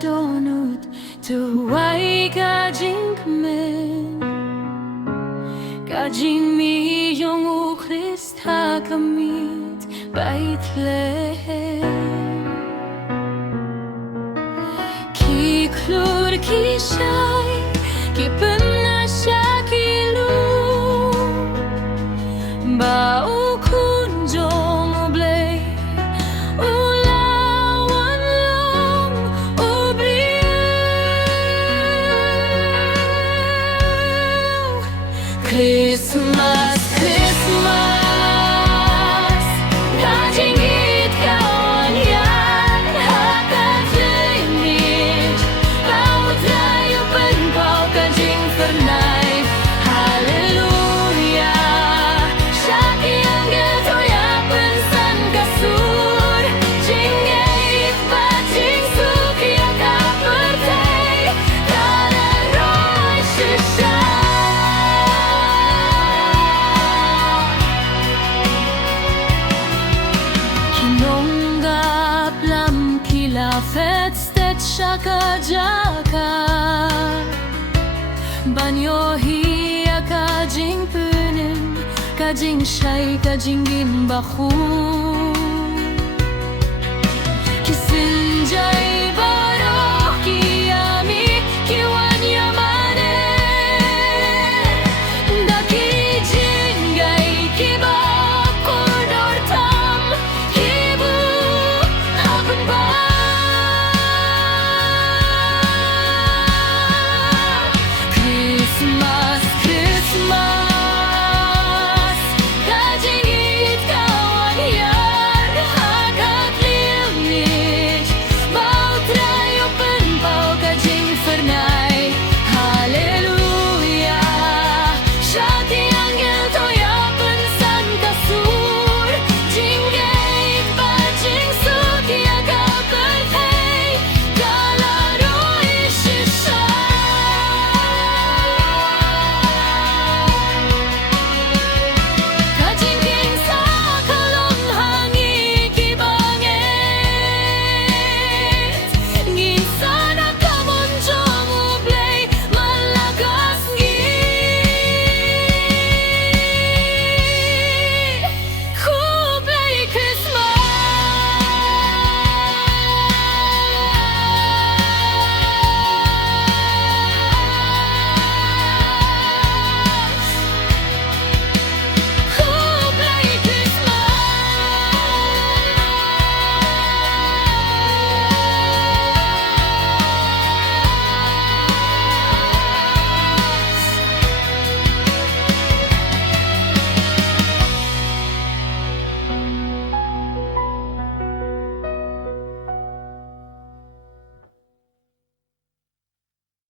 donut tuwa'y kajingmen Kajing miyong o Krista kamit Bethlehem Kiklur kishay kipen na siya kilum Bau kunjong ublay ulawan long ubriyaw Christmas, Christmas Kajingit kawan yan hakajingit Bau tayo penpau kajing pernay Haleluya Syakiyang geto ya pensan kasur Jingit bajing sukia kapertay Kalan roy shisha Kinonggap lam kilafet stet syaka jaka Banyo hiya kajing punem Kajing syay kajing gimbahu